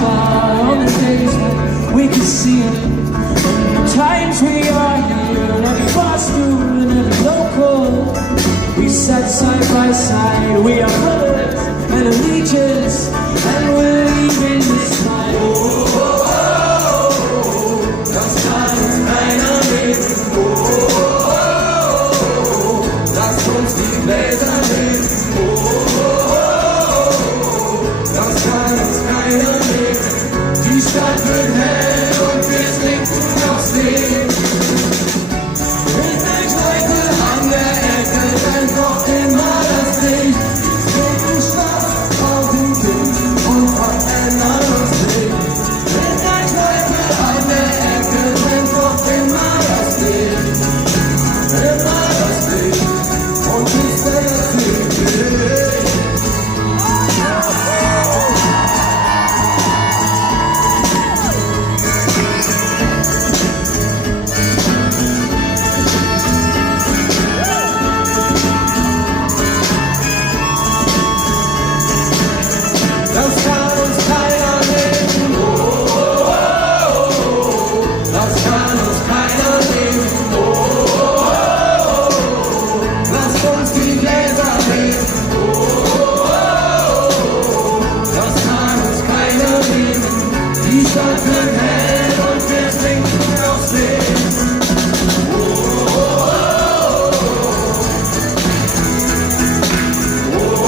far on the days when we could see it. And the times we are here, and every fast food and every local, we sat side by side. We are brothers and allegiance, and we're leaving this night. Oh, oh, oh, oh, das kann uns keiner nehmen. Oh, oh, oh, lasst uns die Gläser nehmen. Oh, oh, oh, das kann uns keiner nehmen. Die Stadt wird hell und wir trinken aus dem. Mit Leute an der Ecke brennt doch immer das Licht. Wir trinken schwarz auf den Kind und verändern uns nicht. Mit Leute an der Ecke brennt doch immer das Licht. Immer das Licht und bis der Krieg geht. Das kann uns keiner nehmen. Oh, oh, oh, das kann uns keiner nehmen. Oh, oh, oh, lasst uns die Gläser nehmen. Oh, oh, oh, das kann uns keiner nehmen. Die Stadt wird hell und wir trinken aus dem. Oh, oh, oh, oh,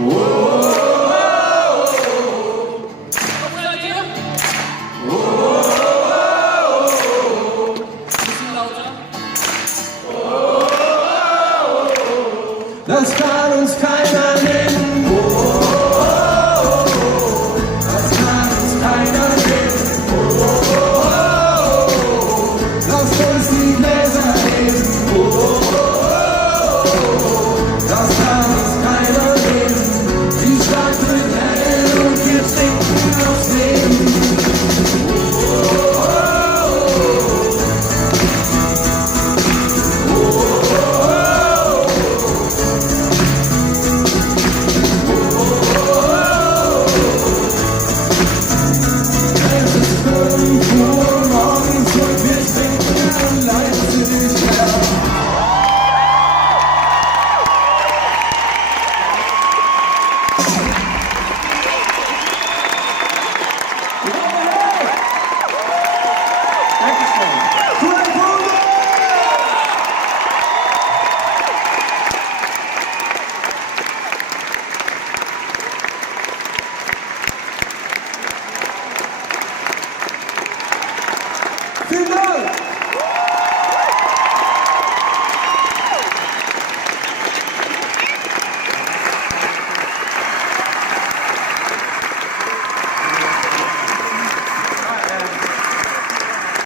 oh.